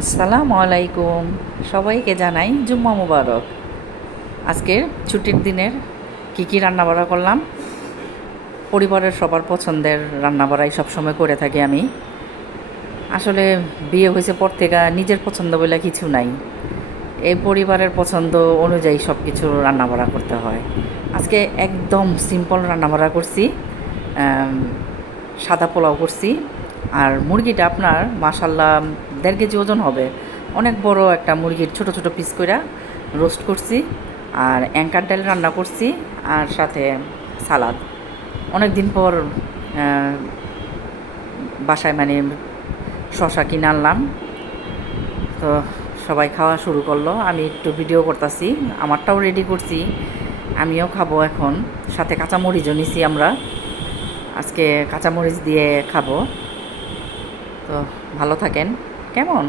আসসালামু আলাইকুম, সবাইকে জানাই জুম্মা মুবারক। আজকের ছুটির দিনের কী রান্নাবাড়া করলাম, পরিবারের সবার পছন্দের রান্নাবাড়াই সবসময় করে থাকি আমি। আসলে বিয়ে হয়েছে পর থেকে নিজের পছন্দ বলে কিছু নাই, এই পরিবারের পছন্দ অনুযায়ী সব কিছু রান্নাবাড়া করতে হয়। আজকে একদম সিম্পল রান্নাবাড়া করছি, সাদা পোলাও করছি। আর মুরগিটা আপনার মাশাল্লাহ 1.5 কেজি ওজন হবে, অনেক বড় একটা মুরগির ছোট ছোট পিস করে রোস্ট করছি। আর অ্যাঙ্কার ডাল রান্না করছি, আর সাথে সালাদ। অনেক দিন পর বাসায় মানে শশা কিনে আনলাম, তো সবাই খাওয়া শুরু করলো, আমি একটু ভিডিও করতেছি, আমারটাও রেডি করছি, আমিও খাবো এখন। সাথে কাঁচামরিচও নিছি আমরা, আজকে কাঁচামরিচ দিয়ে খাবো। তো ভালো থাকেন। কেমন?